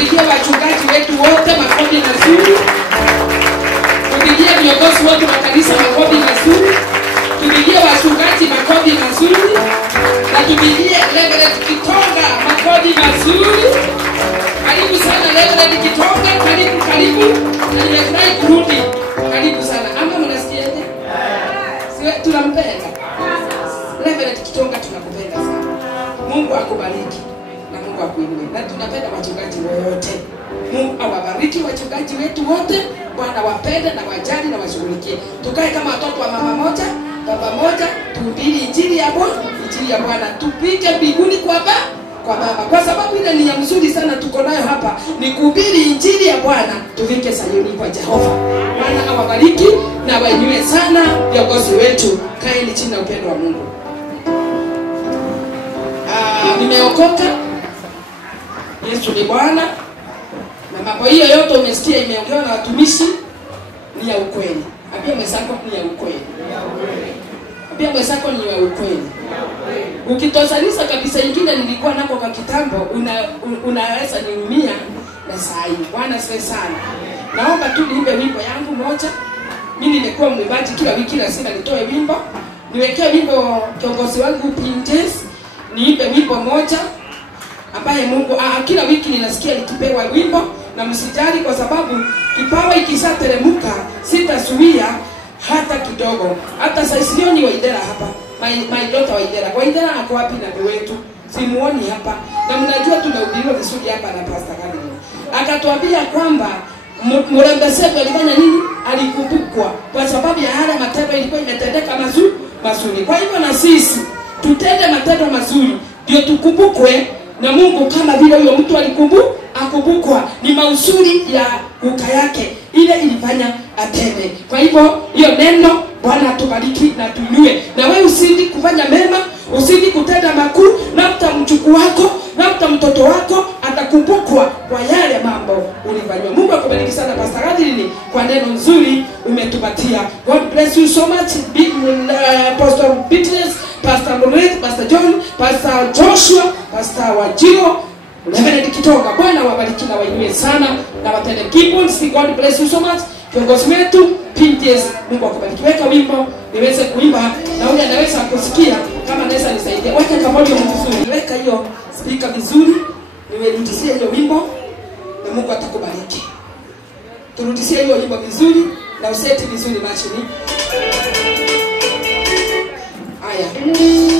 tupigie wachungaji wetu wote makofi mazuri. Tupigie viongozi wote wa kanisa makofi mazuri. Tupigie wachungaji makofi mazuri. Na tupigie Reverend Kitonga makofi mazuri. Karibu sana Reverend Kitonga, karibu. Na nimefurahi kurudi. Karibu sana. Ama mnasikiaje? Siwe tunampenda. Reverend Kitonga tunakupenda sana. Mungu akubariki na Mungu akuinue. Na tunapenda wachungaji wote. Mungu awabariki wachungaji wetu wote. Bwana wapende na wajali na washughulikie. Tukae kama watoto wa mama moja, baba moja, tuhubiri injili ya Bwana. Tupike mbinguni kwa Baba. Kwa sababu ile ni ya mzuri sana tuko nayo hapa, ni kuhubiri injili ya Bwana, tufike Sayuni kwa Jehova. Bwana awabariki na wainue sana viongozi wetu. Kaeni chini na upendo wa Mungu. Nimeokoka. Yesu ni Bwana. Na mambo hiyo yote umesikia imeongewa na watumishi ni ya ukweli. Ambia mwenzako ni ya ukweli. Ambia mwenzako ni ya ukweli. Ukitosanisha kabisa ingine nilikuwa nako kwa kitambo, unaweza niumia na saa hii. Bwana asifiwe sana. Naomba tu niimbe wimbo yangu moja. Mimi nimekuwa mwimbaji kila wiki, lazima nitoe wimbo. Niwekee wimbo kiongozi wangu Pintes. Niimbe wimbo moja ambaye Mungu kila wiki ninasikia nikipewa wimbo, na msijali kwa sababu kipawa ikishateremka sitazuia hata kidogo. Hata sasa sioni Waidera hapa. My daughter Waidera ako wapi na wetu? Simuoni hapa. Na mnajua tunahubiriwa vizuri hapa na Pastor Kadri. Akatuambia kwamba Murembesetu alifanya nini? Alikumbukwa kwa sababu ya haya matendo ilikuwa imetendeka mazuri. Kwa hivyo na sisi tutende matendo mazuri ndio tukumbukwe na Mungu kama vile huyo mtu akumbukwa. Ni mausuri ya kuka yake ile ilifanya atende. Kwa hivyo hiyo neno Bwana atubariki na tunyue. Na wewe usidi kufanya mema, usidi kutenda makuu, na hata mjukuu wako, na hata mtoto wako atakumbukwa kwa yale mambo ulifanywa. Mungu akubariki sana Pastor Kadri kwa neno nzuri umetupatia. God bless you so much. Pastor Beatrice, Pastor Moret, Pastor John, Pastor Joshua, Pastor Wajiro, Reverend Kitonga. Bwana wabariki na wainue sana na watende kibons. God bless you so much. Kiongozi wetu Pintes, Mungu akubariki. Weka wimbo niweze kuimba na huyu anaweza kusikia kama anaweza nisaidia. Weka kamoja vizuri. Weka hiyo speaker vizuri. Niwerudishie hiyo wimbo na Mungu atakubariki. Turudishie hiyo wimbo vizuri na useti vizuri machini. Aya. Hey!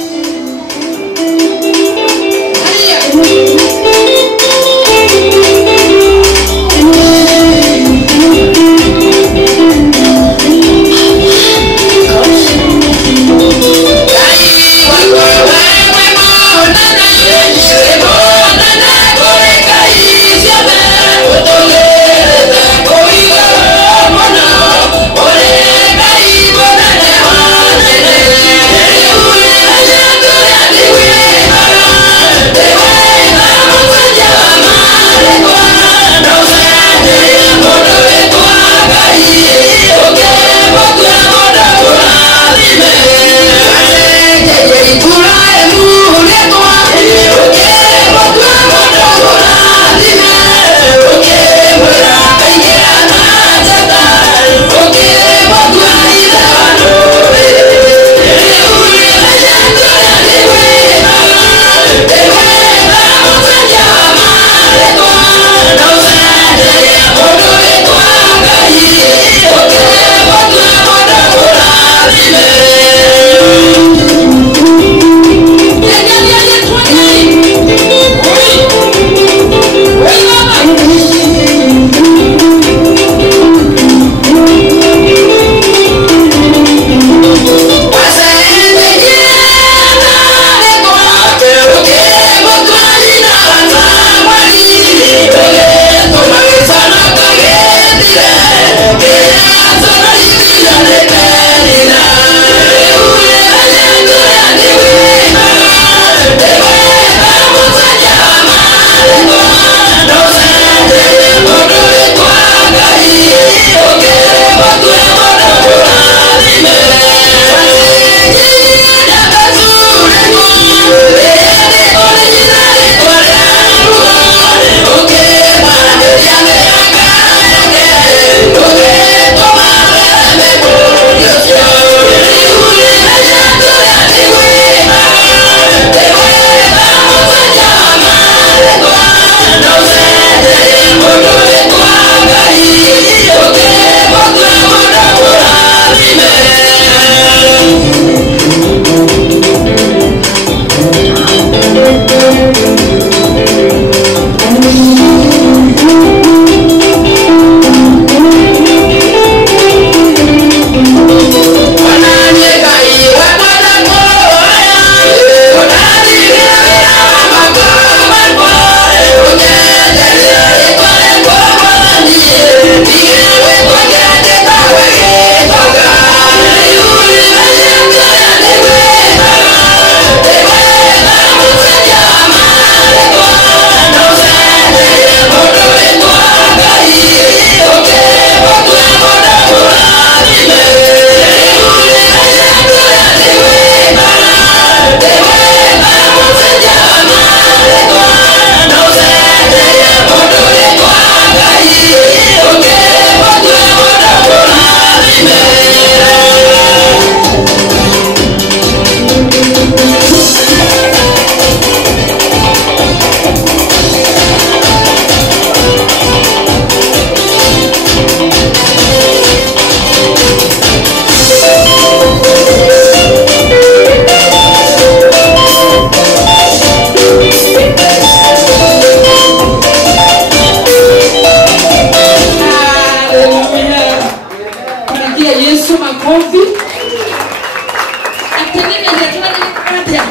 atia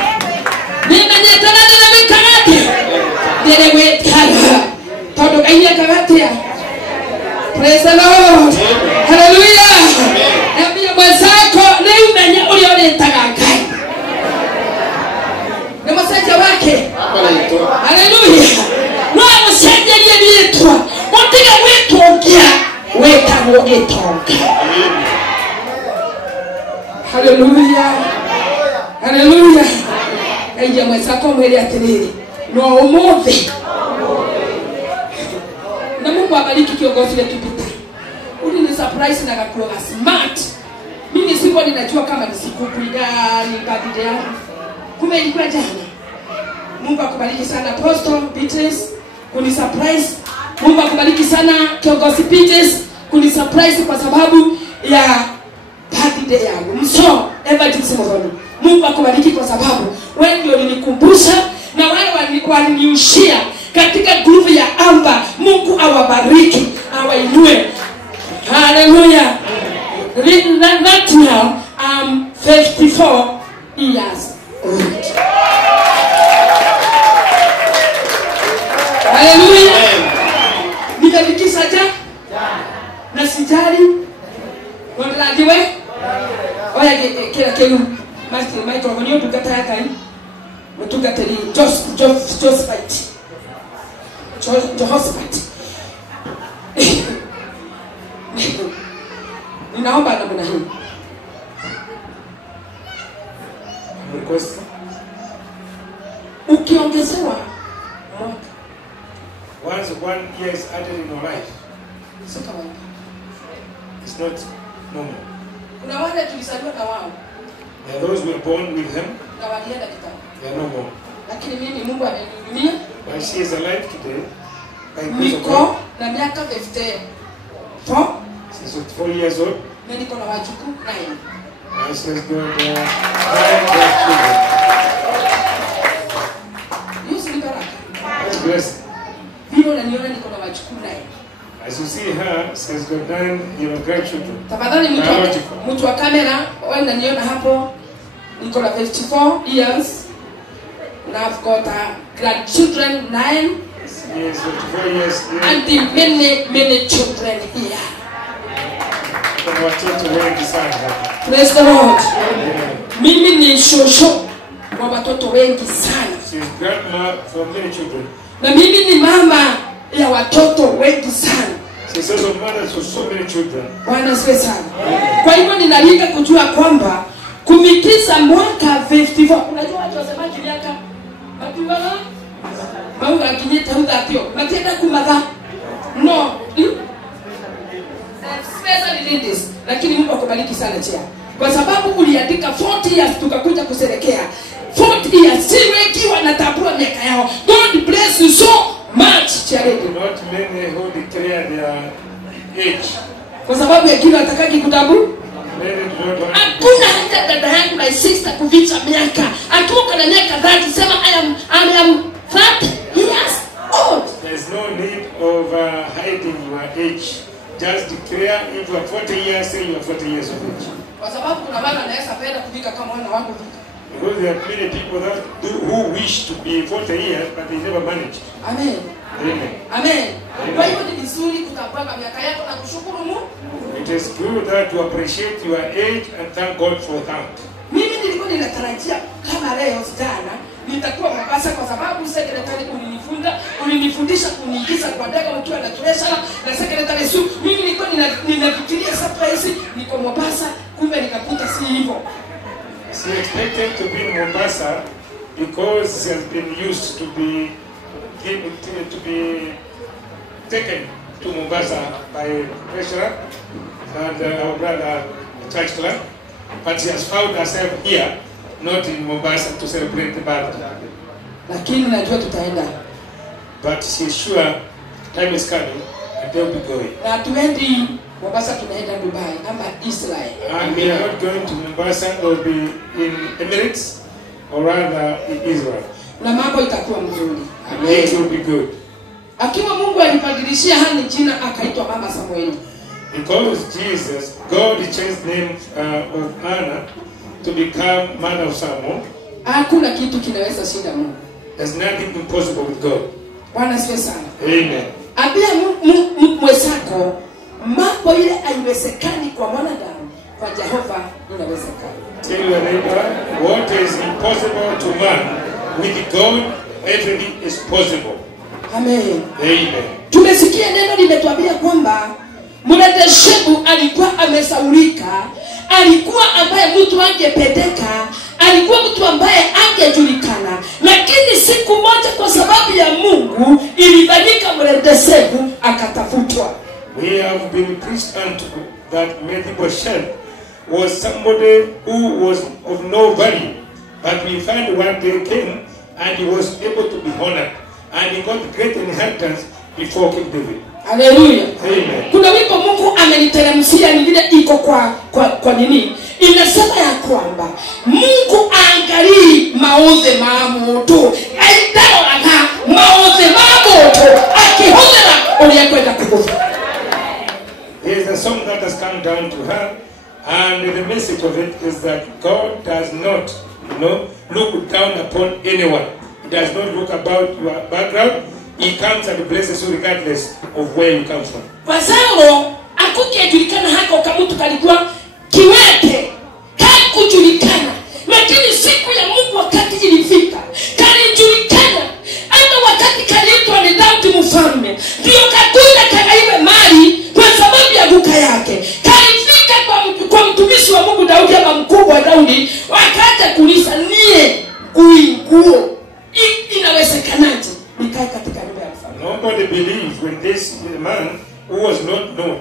nimenyetana na mikakati ndere wetara todo kaiya kagatia. Praise the Lord. Hallelujah. Ambia mwenzako leo umenya ulionetaga Ngai na msaja wake. Hallelujah. No msajelie vietwa utiga wetongea wetagwo gitonga. Hallelujah. Hallelujah. Ambia mwenzako mwele atiriri no umuthi na Mungu abariki kiongozi wetu Peter. Uli ni surprise na kakuwa smart. Mimi siko ninajua kama ni siku gani birthday yangu. Kumbe ilikuwa jana. Mungu akubariki sana Apostle Peter kuni surprise. Mungu akubariki sana kiongozi Peter kuni surprise kwa sababu ya birthday yangu. Mso Evangelist Moroni. Mungu akubariki kwa sababu wewe ndio ulinikumbusha na wale waliniushia katika grupu ya Amba. Mungu awabariki, awainue. Hallelujah. Right now I'm 54 years old. Hallelujah. Nikafikisha na sijali wandalagiwe oya kila kelu master Michael ndio tukata yaka hii mtugateli Josephat ninaomba namna hii request ukiongezewa once 1 year is added in your life, it's not normal. Kuna wale tulizaliwa na wao. There are those who were born with him. Na walienda kitambo. They are no more. Lakini mimi Mungu amenihudumia. But she is alive today. Niko na miaka 54. She's 4 years old. Na niko na wajukuu 9. And she's got 9 grandchildren. Yusi ni baraka. That's blessed. Vile unaniona niko na wajukuu 9. As you see her, she's got 9 grandchildren. Tafadhali mtu wa kamera, wewe unaniona hapo niko na 54 years. And I've got grandchildren 9. Yes, 54 years. And the many children here. Praise the Lord. Mimi ni shosho wa watoto wengi sana. She's grandma for many children. Na mimi ni mama ya watoto wengi sana. She's also mother to so many children. Bwana asifiwe sana. Kwa hivyo ninalinga kujua kwamba kumikiza mwaka 54. Unajua watu wasemaje miaka? Matiwala? Mauga kinyeta hudatio. Matienda kumadha. No. Special in this. Lakini Mungu akubariki sana chia. Kwa sababu uliandika 40 years tukakuja kusherekea. 40 years si wengi wanatambua miaka yao. God bless you so much charity. Not many who declare their age. Kwa sababu ya kile atakaki kutambua. Hakuna haja dada yangu na sister kuficha miaka. Akiwa na miaka 30 sema I am 30 years old. There is no need of hiding your age. Just declare if you are 40 years, say you are 40 years of age. Kwa sababu kuna wale wanaweza penda kufika kama wana wako fika. Because there are many people that who wish to be 40 years but they never manage. Amen. Amen. Amen. Kwa hivyo ni vizuri kutambua miaka yako na kushukuru Mungu. It is good that to appreciate your age and thank God for that. Mimi nilikuwa ninatarajia kama leo jana nitakuwa Mombasa kwa sababu secretary ulinifundisha kuniingiza kwa ndege ukiwa na treasure na secretary su. Mimi nilikuwa ninafikiria surprise niko Mombasa, kumbe nikakuta si hivyo. She expected to be in Mombasa because she has been used to be taken to Mombasa by treasurer and our brother Chancellor, but she has found herself here, not in Mombasa, to celebrate the birthday. Lakini najua tutaenda. But she's sure time is coming and they'll be going. Na tuendi Mombasa, tunaenda Dubai ama Israel. And we are not going to Mombasa, we'll be in Emirates or rather in Israel. Na mambo itakuwa mzuri. And it will be good. Akiwa Mungu alibadilishia Hana jina akaitwa Mama Samueli. Because Jesus, God changed the name of Anna to become Mother of Samuel. Hakuna kitu kinaweza shinda Mungu. There's nothing impossible with God. Bwana asifiwe sana. Amen. Ambia mwenzako mambo ile haiwezekani kwa mwanadamu, kwa Jehova inawezekana. Tell your neighbor, what is impossible to man, with God everything is possible. Amen. Amen. Tumesikia neno limetuambia kwamba Mordeshebu alikuwa amesaulika, alikuwa ambaye mtu angependeka, alikuwa mtu ambaye angejulikana, lakini siku moja kwa sababu ya Mungu ilibadilika, Mordeshebu akatafutwa. We have been preached unto that Mephibosheth was somebody who was of no value, but we find one day came and he was able to be honored, and he got great inheritance before King David. Hallelujah. Amen. Kuna wimbo Mungu ameniteremshia nyingine iko kwa nini? Inasema ya kwamba Mungu aangalii maoze mamoto. Aidao ana maoze mamoto akihozera uliyekwenda kukufa. There is a song that has come down to her, and the message of it is that God does not, look down upon anyone. He does not look about your background. He comes and blesses you regardless of where you come from. Wazao akukejulikana hako kamutu kalikuwa kiwete, hakujulikana, lakini siku ya Mungu wakati ilifika kalijulikana. Hata wakati kaliitwa ni Daudi mfalme, ndio kakuja kagaiwe mali kwa sababu ya duka yake. Kalifika kwa mtumishi wa Mungu Daudi ama mkubwa wa Daudi, wakaja kulisa nie kuinguo. Inawezekanaje nikae katika nyumba ya mfalme? Nobody believes when this man who was not known,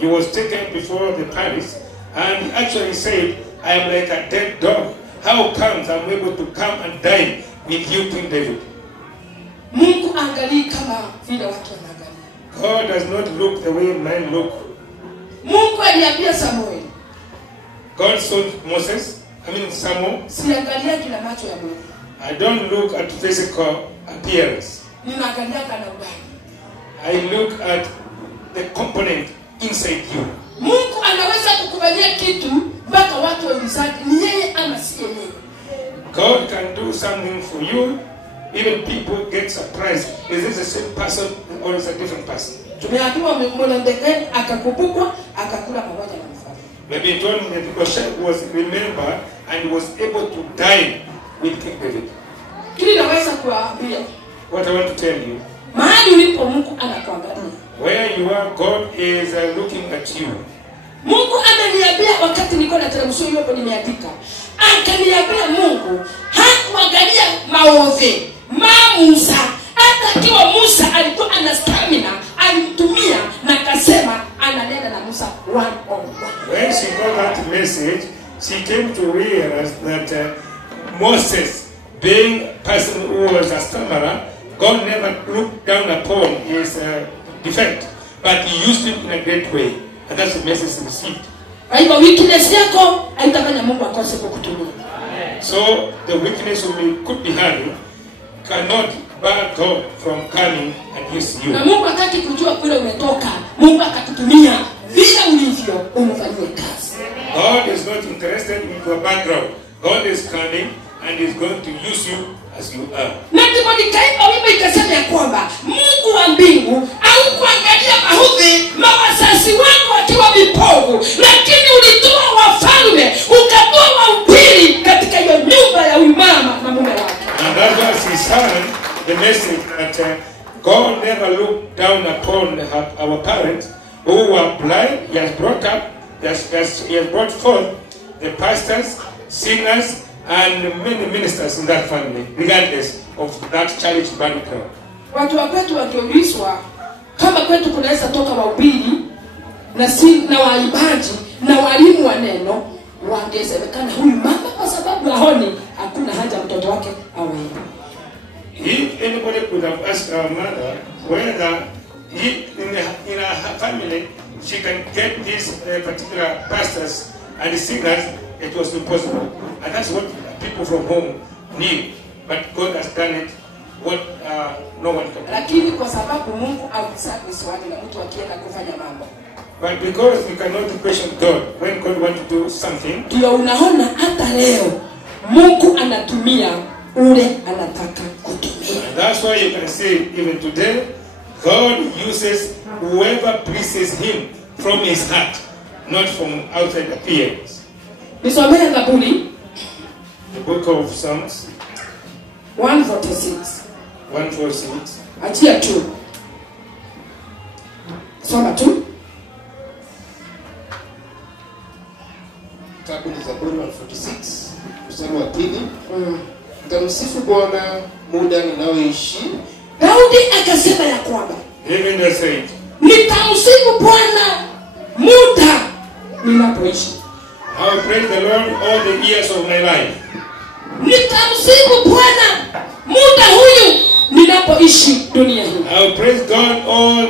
he was taken before the palace, and he actually said, I am like a dead dog. How comes I'm able to come and dine with you, King David? Mungu angalii kama vile watu wanaangalia. God does not look the way men look. Mungu aliambia Samuel, God saw Samuel, siangalia kila macho ya Mungu. I don't look at physical appearance. Ninaangalia kana ndani. I look at the component inside you. Mungu anaweza kukubalia kitu mpaka watu waulizane ni yeye ama si yeye. God can do something for you. Even people get surprised. Is this the same person or is it a different person? Tumeambiwa Mordeshebu akakubukwa akakula pamoja na mfalme. Maybe told me because she was remembered and was able to dine with King David. Kile naweza kuambia, what I want to tell you, mahali ulipo Mungu anakuangalia. Where you are, God is looking at you. Mungu ameniambia wakati niko na teremsho hiyo hapo nimeandika. Akaniambia Mungu hakuangalia maovu, Musa. Hata kiwa Musa alikuwa ana stamina, alimtumia na akasema analenda na Musa one on one. When she got that message, she came to realize that Moses, being a person who was a stammerer, God never looked down upon his defect, but he used him in a great way. And that's the message he received. Aiba weakness yako haitafanya Mungu akose kukutumia. So the weakness we could be having cannot bar God from coming and use you. Na Mungu hataki kujua kule umetoka. Mungu atakutumia vile ulivyo umfanyie kazi. God is not interested in your background. God is coming and is going to use you as you are. Na ndipo nikaimba wimbo ikasema ya kwamba Mungu wa mbingu haukuangalia maudhi mawasasi wako wakiwa vipofu, lakini ulitoa wafalme ukatoa wahubiri katika hiyo nyumba ya umama na mume wake. And that was his son, the message that God never looked down upon our parents who were blind. He has brought up, he has brought forth the pastors, singers, and many ministers in that family, regardless of that challenged background. Watu wa kwetu wakiulizwa kama kwetu kunaweza toka wahubiri na waimbaji na walimu wa neno, wangesemekana huyu mama kwa sababu haoni, hakuna haja mtoto wake awe. If anybody could have asked our mother whether in her family she can get these particular pastors and singers, it was impossible. And that's what people from home knew. But God has done it what no one can do. Lakini kwa sababu Mungu hausaki swali na mtu akienda kufanya mambo. But because you cannot question God when God wants to do something. Ndio unaona hata leo Mungu anatumia ule anataka kutumia. And that's why you can say even today, God uses whoever pleases him from his heart, not from outside appearance. Nisomee Zaburi The book of Psalms 146. 146. Achia tu. Soma tu. Kitabu ni Zaburi 146 mstari wa 2. Nitamsifu Bwana muda ninaoishi. Daudi akasema ya kwamba David has said, nitamsifu Bwana muda ninapoishi. I will praise the Lord all the years of my life. Nitamsifu Bwana muda huyu ninapoishi dunia hii. I will praise God all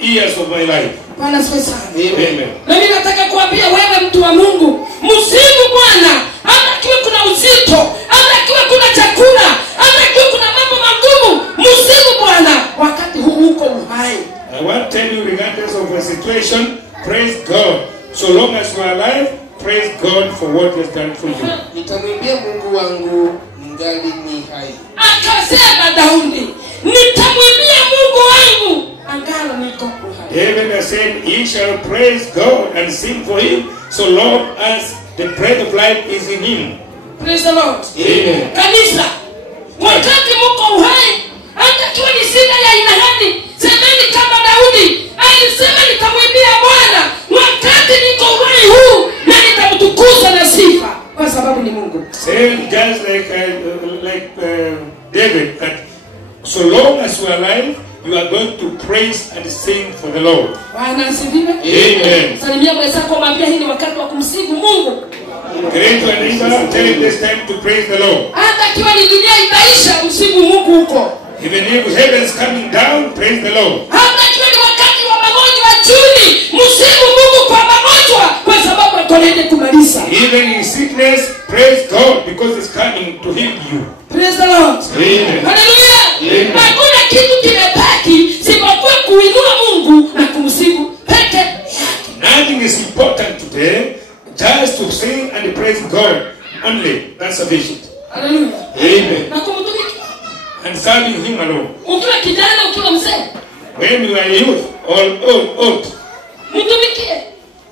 years of my life. Bwana asifiwe sana. Amen. Na mimi nataka kuambia wewe mtu wa Mungu, msifu Bwana hata kiwe kuna uzito, hata kiwe kuna chakula, hata kiwe kuna mambo magumu, msifu Bwana wakati huu uko uhai. I want to tell you, regardless of the situation, praise God. So long as you are alive, praise God for what he has done for you. Nitamwimbia Mungu wangu ningali ni hai. Akasema Daudi, nitamwimbia Mungu wangu angali niko uhai. David has said, he shall praise God and sing for him so long as the breath of life is in him. Praise the Lord. Amen. Kanisa, wakati mko uhai, hata kiwa ni shida ya aina gani, semeni kama Daudi alisema, nitamwimbia Bwana wakati niko uhai huu na nitamtukuza na sifa kwa sababu ni Mungu. Say just like David, that so long as you are alive, you are going to praise and sing for the Lord. Bwana asifiwe. Amen. Salimia mwenzako, mwambie hii ni wakati wa kumsifu Mungu. Great your neighbor, tell him this time to praise the Lord. Hata kiwa ni dunia itaisha, msifu Mungu huko. Even if heaven is coming down, praise the Lord. Hata kiwa ni wakati wa magonjwa chuni, msifu Mungu kwa magonjwa kwa sababu ataenda kumaliza. Even in sickness, praise God because it's coming to heal you. Praise the Lord. Amen. Hallelujah. Amen. Hakuna kitu kimebaki isipokuwa kuinua Mungu na kumsifu peke yake. Nothing is important today, just to sing and praise God only. That's sufficient. Hallelujah. Amen. Na kumtumikia. And serving him alone. Ukiwa kijana, ukiwa mzee, When you are a youth or old, mtumikie.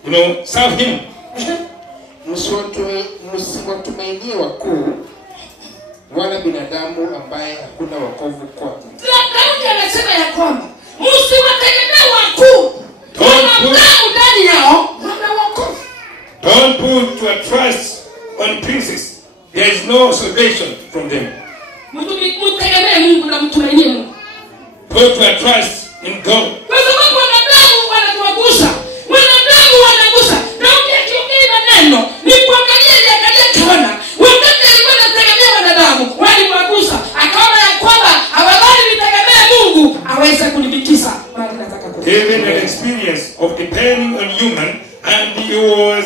you know, serve him. Msiwatumainie wakuu wala binadamu ambaye hakuna wokovu kwake. Daudi anasema ya kwamba msiwategemee wakuu, wanadamu ndani yao wana wokovu. Don't put your trust on princes. There is no salvation from them. Mtegemee Mungu na mtumainie Mungu. Put your trust in God. Kwa sababu wanadamu wanatuangusha. Wanadamu wanagusa. Daudi akiongea maneno, ni kuangalia kaona. Wakati alikuwa anategemea wanadamu, walimwagusa. Akaona ya kwamba hawabali nitegemea Mungu aweze kunifikisha mahali nataka kwenda. David had experience of depending on human, and he was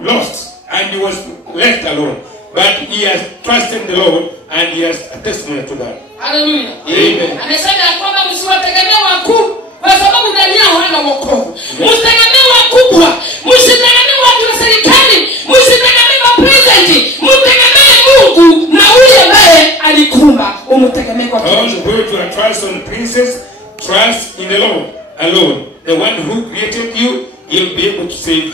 lost and he was left alone. But he has trusted the Lord and he has a testimony to that. Hallelujah. Amen. Amesema ya kwamba msiwategemee wakuu kwa sababu ndani yao hana wokovu. Msitegemee wakubwa, msitegemee watu wa serikali, msitegemee mapresident, mtegemee Mungu na yule ambaye alikuumba. Umtegemee kwa Don't kitu. put your trust on princes, trust in the Lord alone. The one who created you, he'll be able to save you.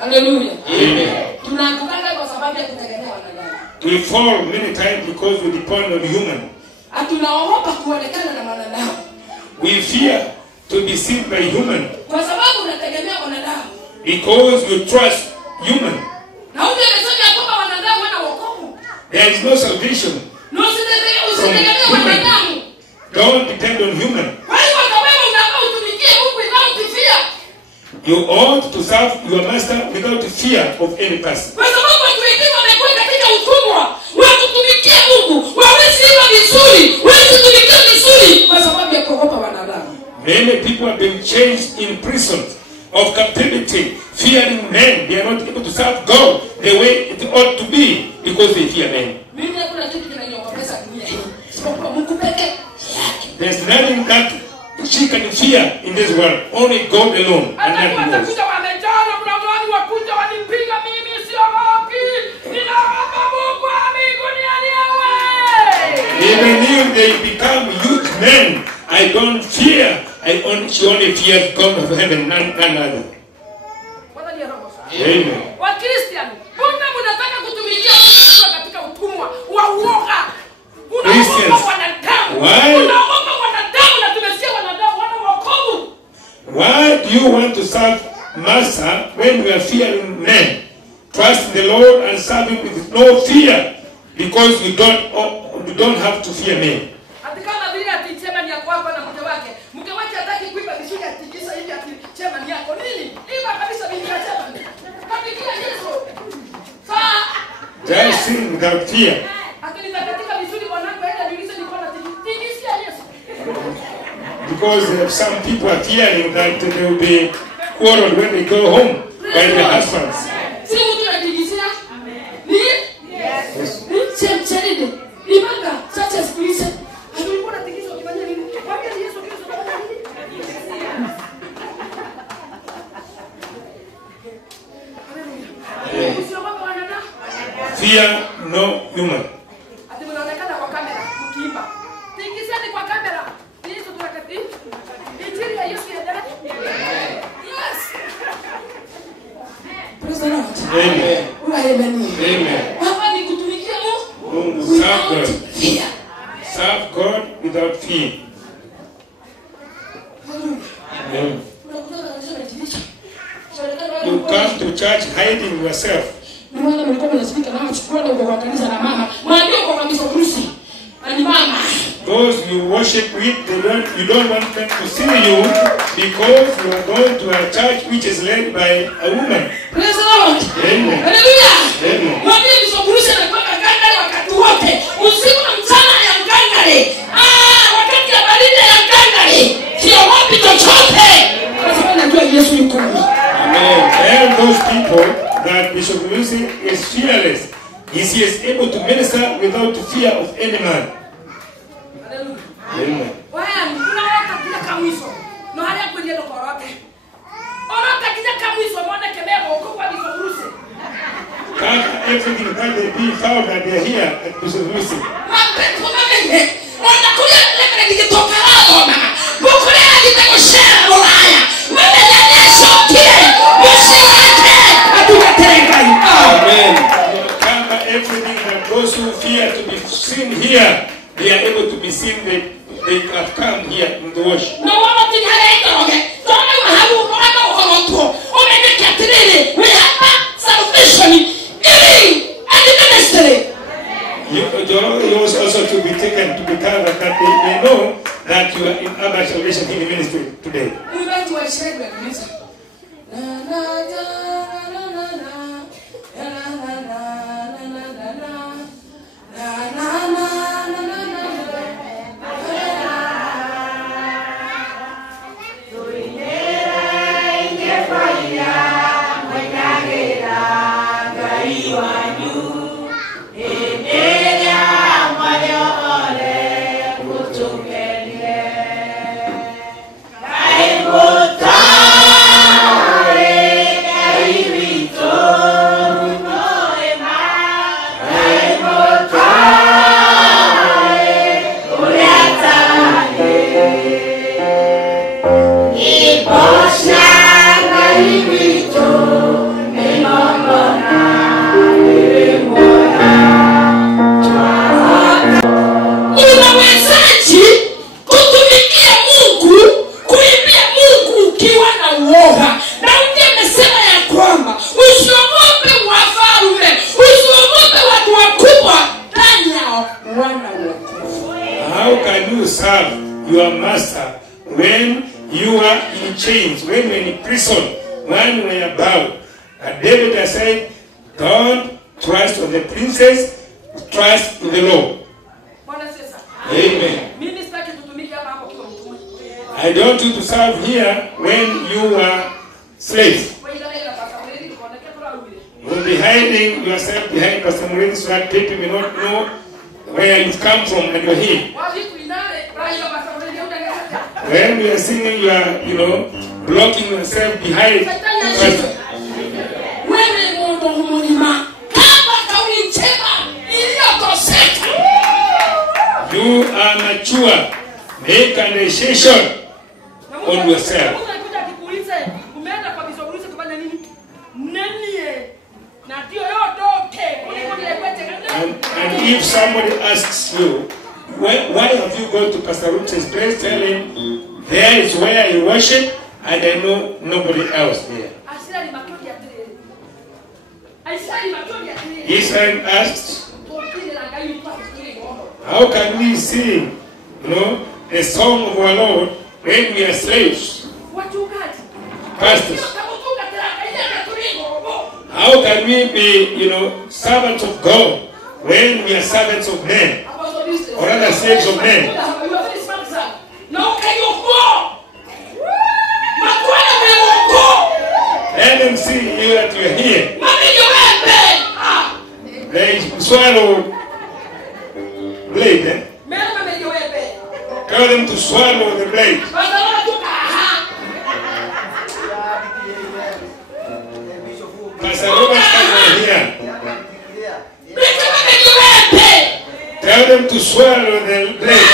Hallelujah. Amen. Tunaanguka kwa sababu ya kutegemea wanadamu. We fall many times because we depend on human. Hatunaogopa kuonekana na wanadamu. We fear to be seen by human Kwa sababu unategemea wanadamu. because you trust human. Na huyo amesema kwamba wanadamu wana wokovu. There is no salvation. Na usitegemee wanadamu. Don't depend on human. Kwa hiyo wewe unafaa utumikie Mungu bila kufia. You ought to serve your master without fear of any person. Kwa sababu watu wengine wamekuwa katika utumwa wa kutumikia Mungu. Wawezi iba vizuri, wawezi tumikia vizuri kwa sababu ya kuogopa wanadamu. Many people have been changed in prisons of captivity, fearing men. They are not able to serve God the way it ought to be because they fear men. Mimi hakuna kitu kinaniogopesha dunia hii. Isipokuwa Mungu pekee. There's nothing that she can fear in this world. Only God alone and nothing else. Wamejana kuna watu wakuja wanipiga mimi siogopi. Ninaomba Mungu Even if they become huge men, I don't fear. She only fears God of heaven, none other. Amen. Wakristiano, mbona mnataka kutumikia Mungu katika utumwa wa uoga? Unaogopa wanadamu. Unaogopa wanadamu na tumesikia wanadamu wana wokovu. Why do you want to serve Master when you are fearing men? Trust the Lord and serve Him with no fear, because you don't have to fear men. Atikama vile atichema ni yako hapa na mke wake. Mke wake hataki kuiba vizuri atikisa hivi atichema ni yako. Nini? Iba kabisa binti chema. Katika Yesu. Just sin without fear. Akinitakatika vizuri mwanangu aenda niulize niko na tikisia Yesu. Because some people are fearing that they will be quarreled when they go home by their husbands. Si mtu anatikisia? Ni? Yes. Ni chemchelide. Ibanga sasa sikilize. Alikuwa anatikisa ukifanya nini? Mwambie Yesu Kristo anafanya nini? Fear no human. Ati mnaonekana kwa kamera mkiimba. Tikiseni kwa kamera. Yesu tunakati. Injili ya Yesu inaendelea. Yes. Praise the Lord. Amen. Amen. Hapa ni kutumikia Mungu. Serve God. Fear. Serve God without fear. Amen. You come to church hiding yourself. Mwana mlikuwa mnasikika na mchukua kwa kanisa na mama. Mwambie kwa kanisa Kristo. Ani mama. Those you worship with, you don't want them to see you because you are going to a church which is led by a woman. Praise the Lord. Amen. Hallelujah. Amen. Mwambie msokurushi anakuwa gangare wakati wote. Usiku na mchana ya gangare. Wakati ya baridi ya gangare. Sio wapi chochote. Kwa sababu najua Yesu yuko ndani. Amen. Tell those people that Bishop Lucy is fearless. He is able to minister without fear of any man. Amen. Waya, unaona kile kamwiso. Na hali ya kuendelea korote. Oroka kile kamwiso mwone kemego uko kwa Bishop Lucy. Everything that they be found that they are here at Bishop Lucy. Mapepo mamenye. Wanakuja lemele nikitokana mama. Bukule ajitekoshera Ulaya. Mama nyanyesho kile. Msiweke. Atukatenga. Amen. Cover everything that those who fear to be seen here, they are able to be seen. They have come here in the worship. No one thing haleitoge. Tona mahabu mwana uhonoto. Umenikia tiriri. We have salvation. Ili and ministry. You also to be taken to be covered that they know that you are in our salvation in the ministry today. We want to share with you. How can you serve your master when you are in chains, when you are in prison, when you are bound? And David has said, don't trust on the princess, trust in the Lord. Amen. I don't want you to serve here when you are slaves. You will be hiding yourself behind Pastor Morin so that people may not know where you come from and you're here. When we are singing, you are, blocking yourself behind Pastor. You are mature, make a decision on yourself. And if somebody asks you, why have you gone to Pastor Ruth's place, tell him, there is where I worship and I know nobody else there. Israel asked, how can we sing, the song of our Lord when we are slaves? Pastors. How can we be, servants of God when we are servants of men? Or rather slaves of men? Let them see you that you are here. They swallow blade, eh? Tell them to swallow the blade. Pastor Robert is here. Tell them to swallow the blade.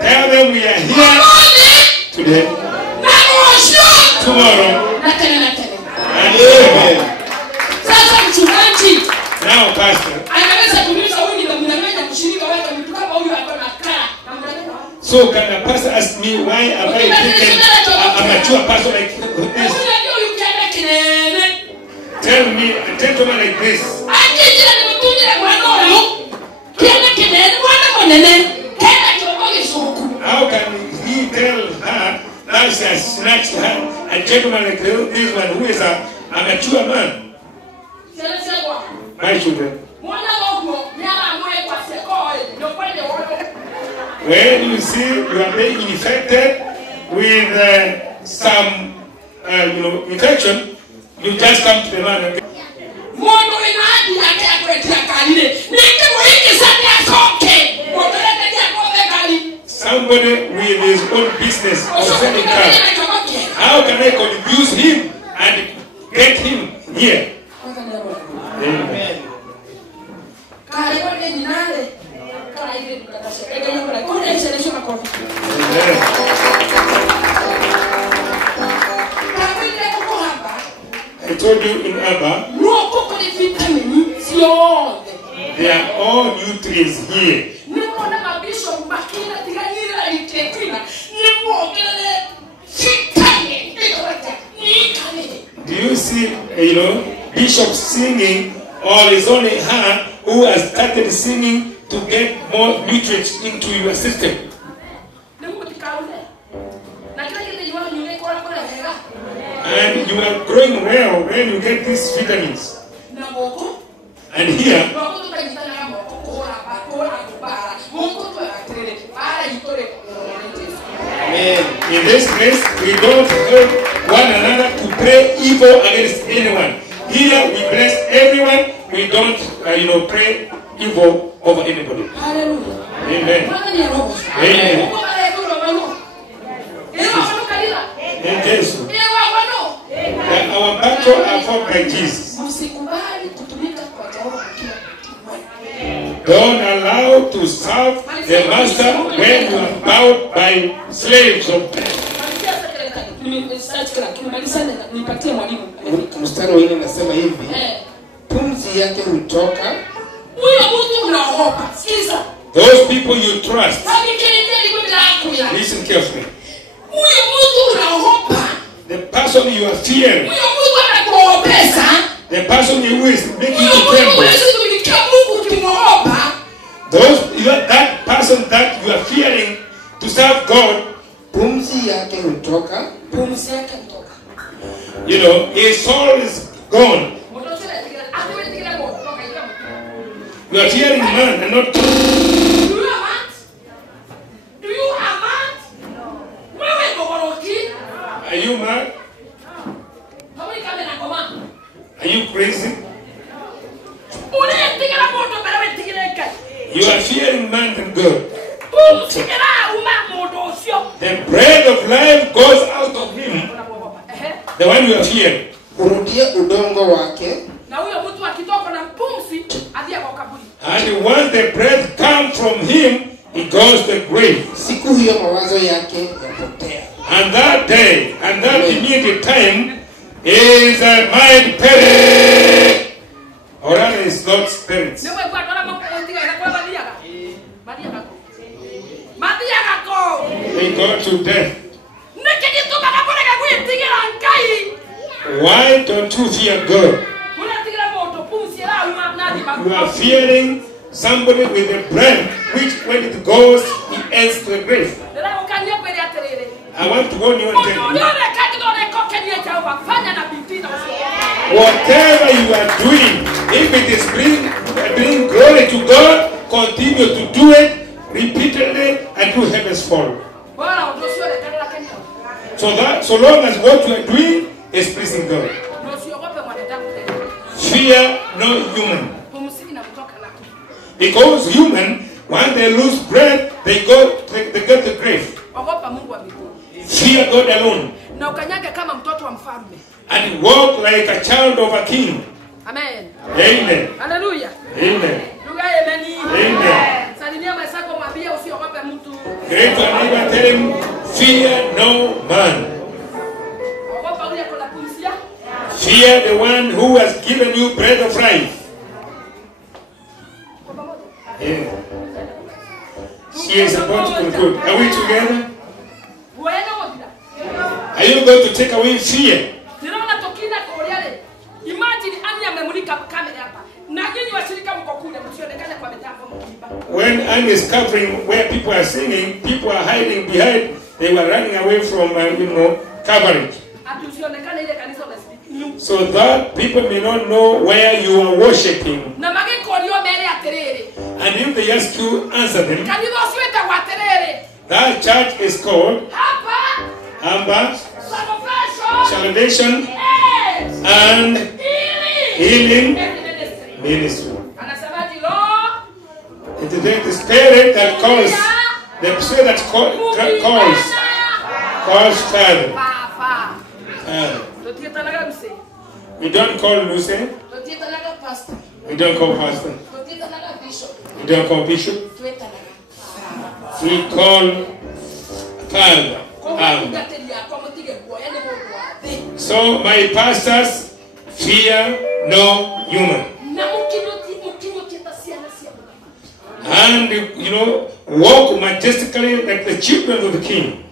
Tell them we are here today, tomorrow, and amen. Now, Pastor. So can a pastor ask me why have I taken a mature pastor like this? Tell me, a gentleman like this. How can he tell her that she has snatched her, a gentleman like this one who is a mature man? My children. When you see you are being infected with some infection, you just come to the man and somebody with his own business of selling cars. How can I confuse him and get him here? Amen. I told you in Abba, there are all nutrients here. Do you see, Bishop singing, or is only her who has started singing to get more nutrients into your system? And you are growing well when you get these vitamins. And here, in this place, we don't help one another to pray evil against anyone. Here, we bless everyone. We don't, pray evil over anybody. Hallelujah. Amen. Amen. In Jesus. Our battle are fought by Jesus. Don't allow to serve the master when you are bound by slaves of death. Mstari wa 4 nasema hivi, pumzi yake hutoka. Those people you trust, listen carefully. The person you are fearing, the person who is making you tremble, that person that you are fearing to serve God, pumzi yake hutoka. His soul is gone. You are fearing man and not. Are you mad? Are you crazy? You are fearing man and God. The breath of life goes out of him. The one you are fearing. And once the breath comes from him, he goes to the grave. Siku hiyo mawazo yake yapotea. And that day, and that immediate time, is a mind period. Or that is God's spirits. They go to death. Why don't you fear God? You are fearing somebody with a brain which when it goes, it ends to the grave. I want to warn you and tell you, whatever you are doing, if it is bringing glory to God, continue to do it repeatedly until heavens fall. So long as what you are doing is pleasing God. Fear no human. Because human, when they lose breath, they go to the grave. Fear God alone. And walk like a child of a king. Amen. Amen. Hallelujah. Amen. Amen. Amen. Great to neighbor, tell him, fear no man. Fear the one who has given you bread of life. Yeah. She is about to conclude. Are we together? Are you going to take away fear? When Anne is covering where people are singing, people are hiding behind. They were running away from, coverage. So that people may not know where you are worshiping. And if they ask you, answer them. That church is called Hamba Salvation and Healing Ministry. It is the spirit that calls, the spirit that calls Father. We don't call Lucy. We don't call Pastor. We don't call Bishop. We call Father. So my pastors fear no human. And walk majestically like the children of the king.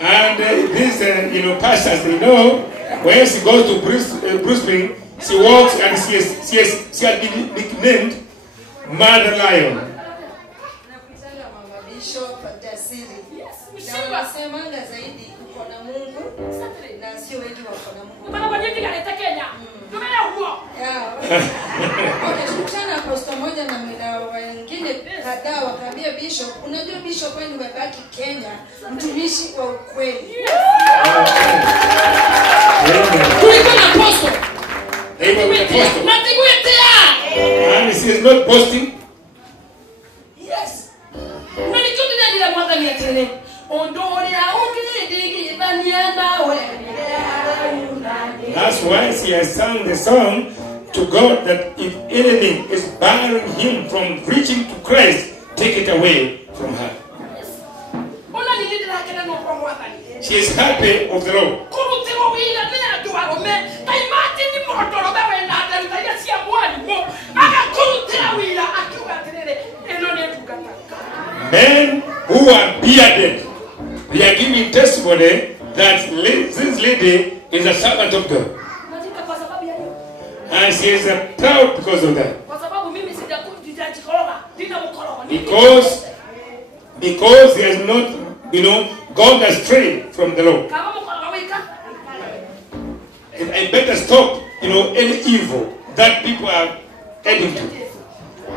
And these pastors, they know when she goes to Bruce Spring, she walks and she has been nicknamed Mother Lion. Wameshukana posta moja na wengine kadhaa wakaambia Bishop, unajua Bishop wewe umebaki Kenya, mtumishi wa ukweli. Kulikuwa na posto. And she is not posting. Yes. Unanichukulia bila mwaka ni atene. That's why she has sung the song to God that if anything is barring him from reaching to Christ, take it away from her. She is happy of the Lord. Men who are bearded, they are giving testimony that this lady is a servant of God. And she is proud because of that. Because he has not, gone astray from the Lord. And I better stop, any evil that people are heading to.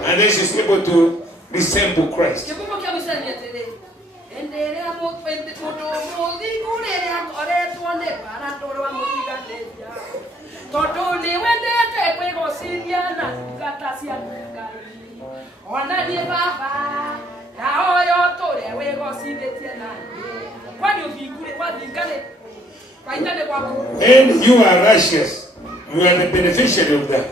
And then she's able to resemble Christ. When you are righteous, you are the beneficiary of that.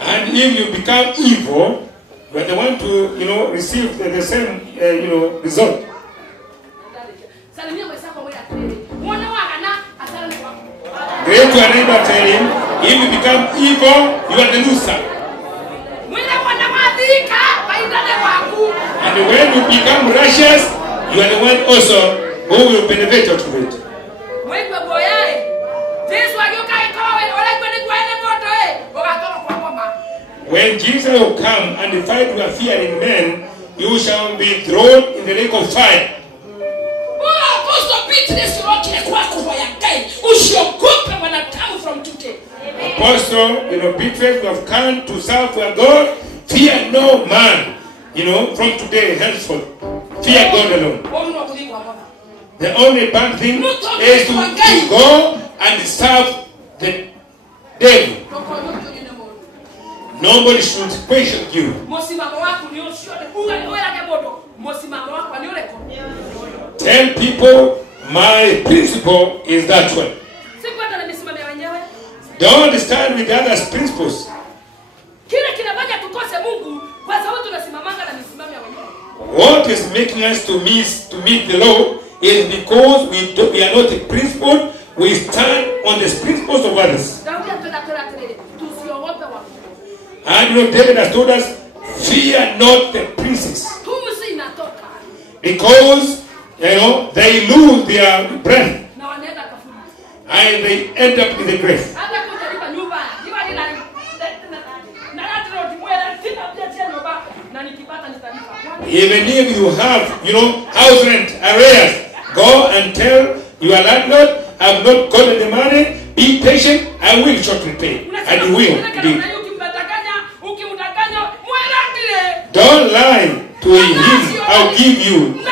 And if you become evil, you are the one to, receive the same, result. Great to a neighbor, tell him, if you become evil, you are the loser. And when you become righteous, you are the one also who will benefit out of it. When Jesus will come and fight your fear in men, you shall be thrown in the lake of fire. Apostle, Peter, you have come to serve your God. Fear no man. From today henceforth, fear God alone. The only bad thing is to go and serve the devil. Nobody should question you. Tell people my principle is that one. Don't stand with others' principles. What is making us to meet the law is because we are not principled. We stand on the principles of others. And David has told us, fear not the princes. Because, they lose their breath. And they end up in the grave. Even if you have, house rent, arrears, go and tell your landlord, I have not gotten the money, be patient, I will shortly pay. And you will indeed. Don't lie to him, I'll give you.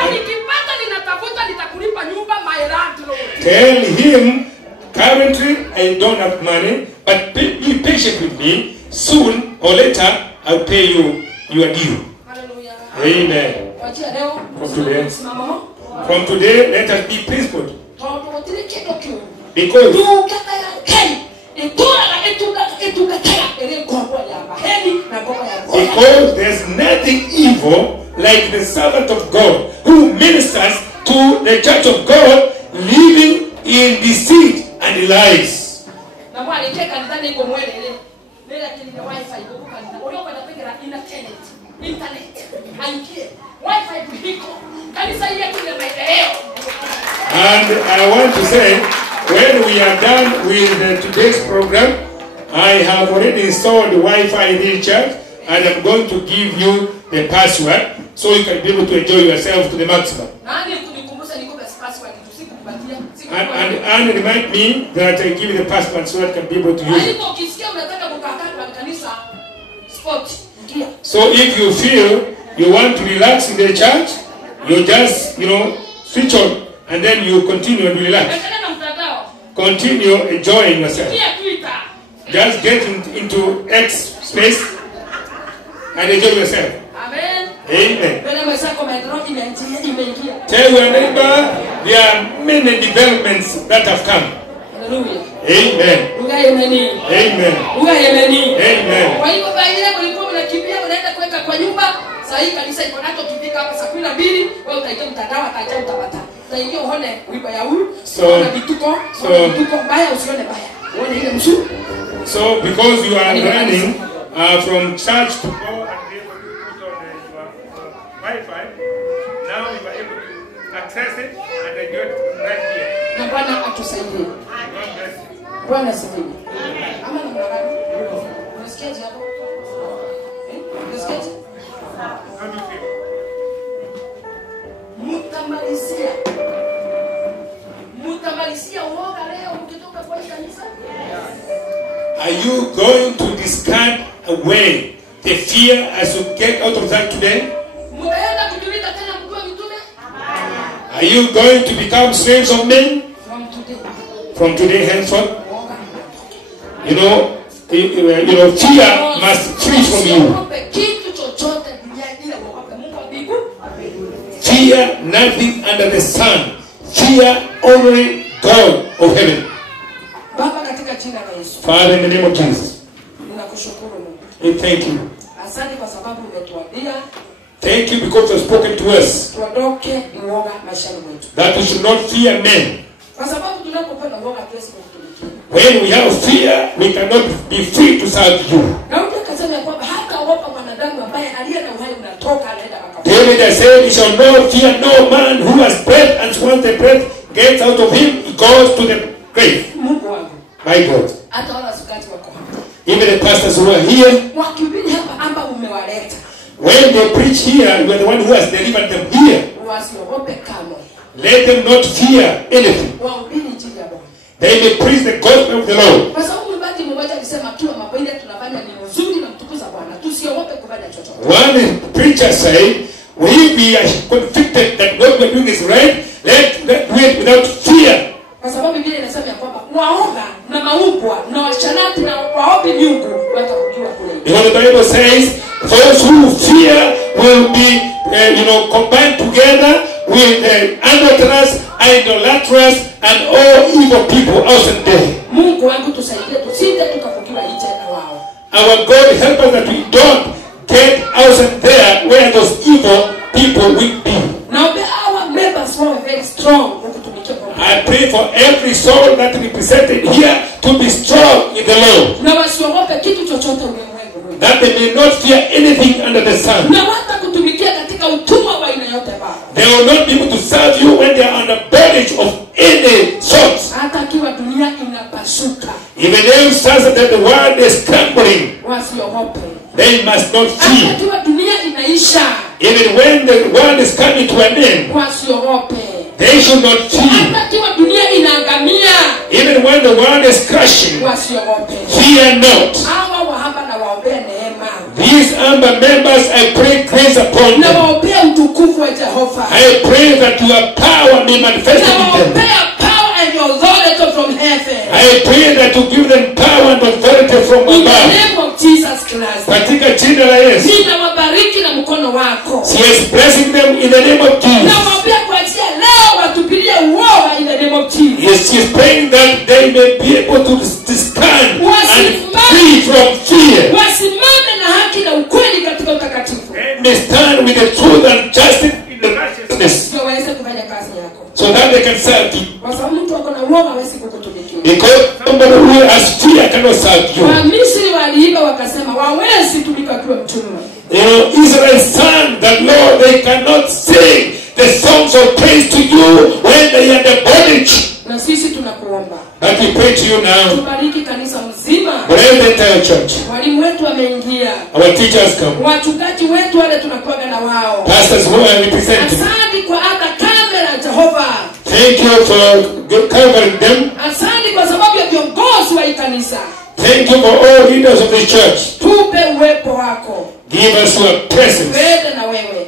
Tell him, currently I don't have money, but be patient with me. Soon or later, I'll pay you your due. Amen. From today, let us be principled. Because there's nothing evil like the servant of God who ministers to the church of God living in deceit and lies. And I want to say, when we are done with today's program, I have already installed the Wi-Fi in the church, and I'm going to give you the password so you can be able to enjoy yourself to the maximum. And remind me that I give you the password so I can be able to use it. So if you feel you want to relax in the church, you just, switch on and then you continue and relax. Continue enjoying yourself. Just get into X space and enjoy yourself. Amen. Amen. Tell your neighbor there are many developments that have come. Hallelujah. Amen. Amen. So because you are running from church to go and be able to put on your Wi-Fi, now you are able to access it and enjoy it right here. God bless you. Bwana sifiwe. Ama ni mwanadamu. Unasikiaje hapo? Unasikiaje? Mutamalizia uoga leo mkitoka kwa kanisa? Are you going to discard away the fear as you get out of that today? Mtaenda kutumika tena mkuu mitume? Are you going to become slaves of men? From today henceforth? Fear must flee from you. Fear fear nothing under the sun. Fear only God of heaven. Baba, katika jina la Yesu, Father, in the name of Jesus, ninakushukuru Mungu. we thank you. Asante kwa sababu umetuambia Thank you because you have spoken to us tuondoke uoga maishani mwetu. that we should not fear men. Kwa sababu tunapokuwa na uoga tuwezi kutumikia. When we have fear, we cannot be free to serve you. Daudi akasema kwamba hata ogopa mwanadamu ambaye aliye na uhai unatoka anaenda makaburi. David has said, he shall not fear no man who has breath, and once the breath gets out of him, he goes to the grave. Mungu wangu, My God. hata wala wasukati wako hapa. Even the pastors who are here, Wakihubiri hapa amba umewaleta. when they preach here, you are the one who has delivered them here. Wasiogope kamwe. Let them not fear anything. Wahubiri injili ya Bwana. They may preach the gospel of the Lord. Kwa sababu mbati mmoja alisema kiwa mambo ile tunafanya ni nzuri na mtukuza Bwana. Tusiogope kufanya chochote. One preacher said, if we are convicted that what we are doing is right, let's do it without fear. Kwa sababu Biblia inasema ya kwamba waoga na maubwa na washarati na waombe miungu watakujua kule. Because the Bible says, those who fear will be, combined together with adulterers, idolaters, and all evil people outside there. Mungu wangu tusaidie tusije tukafukiwa nje na wao. Our God help us that we don't get outside there where those evil people will be. Naomba our members wawe very strong kukutumikia kwa. I pray for every soul that represented here to be strong in the Lord. Na wasiogope kitu chochote ulimwengu. That they may not fear anything under the sun. Na watakutumikia katika utumwa wa aina yote Baba. They will not be able to serve you when they are under bondage of any sort. Hata kiwa dunia inapasuka. Even if says that the world is crumbling, Wasiogope. they must not Hata fear. kiwa dunia inaisha. Even when the world is coming to an end, Wasiogope. they should not fear. Hata kiwa dunia inaangamia. Even when the world is crashing, Wasiogope. fear not. Hawa wahaba na waombea neema. These Amber members, I pray grace upon Na them. waombea utukufu wa Jehova. I pray that your power may manifest Na in them. waombea power and authority from heaven. I pray that you give them power and authority from In the above. name of Jesus Christ. Katika jina la Yesu. Ninawabariki na mkono wako. She is blessing them in the name of Jesus. Na waombea kuanzia leo watupilie uoga in the name of Jesus. Yes, she is praying that they may be able to stand and free from fear. Wasimame na haki na ukweli katika utakatifu. And they stand with the truth and justice in the righteousness. Ndio waweze kufanya kazi yako. So that they can serve you. Kwa sababu mtu ako na uoga hawezi kukutumikia. Because somebody who has fear cannot serve you. Wamisri waliiba wakasema wawezi tumika kwa mtumwa. Israel sang that, Lord, they cannot sing the songs of praise to you when they are the bondage. Na sisi tunakuomba. But we pray to you now. Tubariki kanisa mzima. Bless the entire church. Walimu wetu wameingia. Our teachers come. Wachungaji wetu wale tunakuaga na wao. Pastors who are representing. Asante kwa hata kamera Jehova. Thank you for covering them. Asante kwa sababu ya viongozi wa hii kanisa. Thank you for all leaders of the church. Tupe uwepo wako. Give us your presence. Wende na wewe.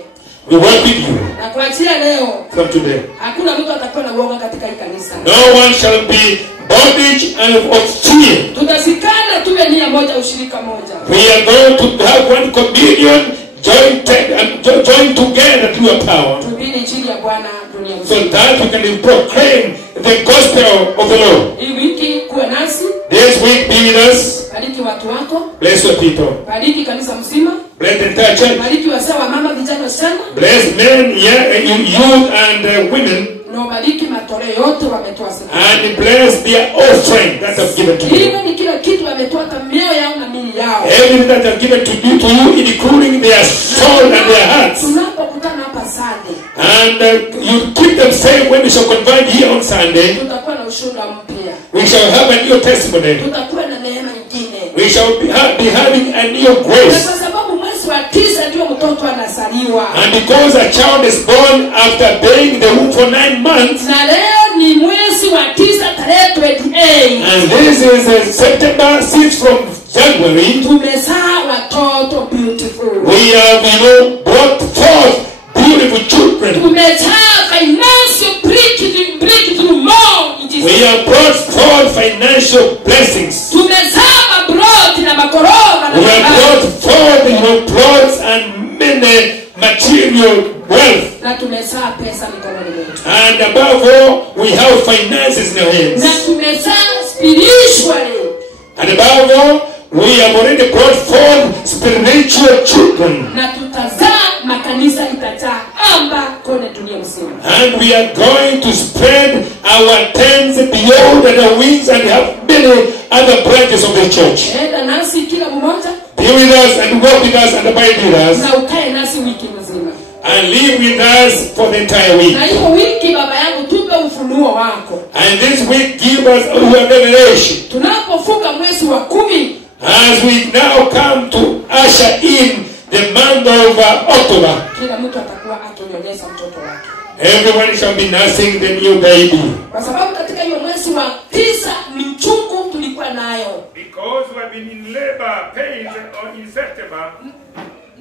We work with you Na kuanzia leo from today. hakuna mtu atakuwa na uoga katika hii kanisa. No one shall be bondage and of fear. Tutasikana tuwe nia moja, ushirika moja. We are going to have one communion, join together to your power, Tuhubiri injili ya Bwana dunia so mzima. that we can proclaim the gospel of the Lord. Hii wiki kuwa nasi. This week be with us. Bariki watu wako. Bless your people. Bariki kanisa mzima. Bless the entire church. Bariki wazee wa mama, vijana, wasichana. Bless men, youth, and women. Na bariki matoleo yote wametoa sasa. And bless their offering that have given to you. Hivyo ni kila kitu wametoa, hata mioyo yao na miili yao. Everything that have given to you, including their soul and their hearts. Tunapokutana hapa Sunday, And you keep them safe when we shall convene here on Sunday. tutakuwa na ushuhuda mpya. We shall have a new testimony. Tutakuwa na neema nyingine. We shall be having a new Na grace. kwa sababu mwezi wa 9 ndio mtoto anazaliwa. And because a child is born after being in the womb for 9 months, Na leo ni mwezi wa 9 tarehe 28. and this is September 6th from January, Tumezaa watoto beautiful. we have, brought forth beautiful children. Tumezaa financial breakthrough more in Jesus. We have brought forth financial blessings. Tumezaa mabroti na makoroga na We have mabati. brought forth, plots and many material wealth. Na tumezaa tumezaa pesa mikononi mwetu. And above all, we have finances in our hands. Na tumezaa spiritually. And above all, we have already brought forth spiritual children. Na tutazaa makanisa itajaa amba kone dunia mzima. And we are going to spread our tents beyond our wings and have many other branches of the church. Enda nasi kila mmoja. Be with us and walk with us and abide with us. Na ukae nasi wiki mzima. And live with us for the entire week. Na hiyo wiki baba yangu tupe ufunuo wako. And this week give us your revelation. Tunapofunga mwezi wa 10. As we now come to usher in the month of October. Kila mtu atakuwa akinyonyesha mtoto wake. Everyone shall be nursing the new baby. Kwa sababu katika hiyo mwezi wa 9 ni mchungu tulikuwa nayo. Because we have been in labor, pains, or in September.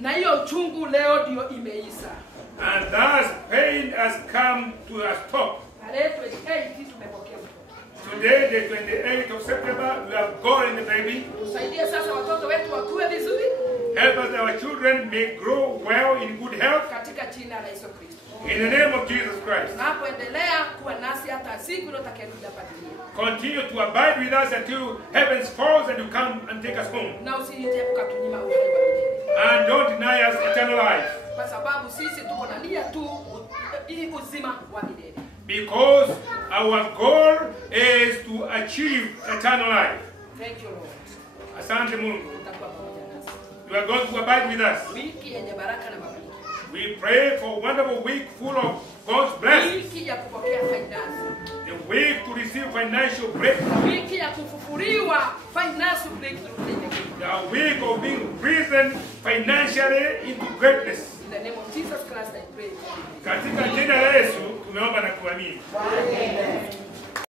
Na hiyo uchungu leo ndio imeisha. And thus pain has come to a stop. Tarehe 28 tumepokea mtoto. Today, the 28th of September, we have gone in the baby. Tusaidie sasa watoto wetu wakue vizuri. Help us our children may grow well in good health. Katika jina la Yesu Kristo. In the name of Jesus Christ. Tunapoendelea kuwa nasi hata siku iliyotakerudia hapa duniani. Continue to abide with us until heavens falls and you come and take us home. Na usije ukatunyima uhai wa milele. And don't deny us eternal life. Kwa sababu sisi tuko na nia tu uzima wa milele. Because our goal is to achieve eternal life. Thank you, Lord. Asante Mungu. Utakuwa pamoja nasi. You are going to abide with us. Wiki yenye baraka na mabaraka. We pray for a wonderful week full of God's blessings. Wiki ya kupokea finance. The week to receive financial breakthrough. Wiki ya kufufuriwa financial breakthrough. The week of being risen financially into greatness. In the name of Jesus Christ I pray. Katika jina la Yesu tumeomba na kuamini. Amen.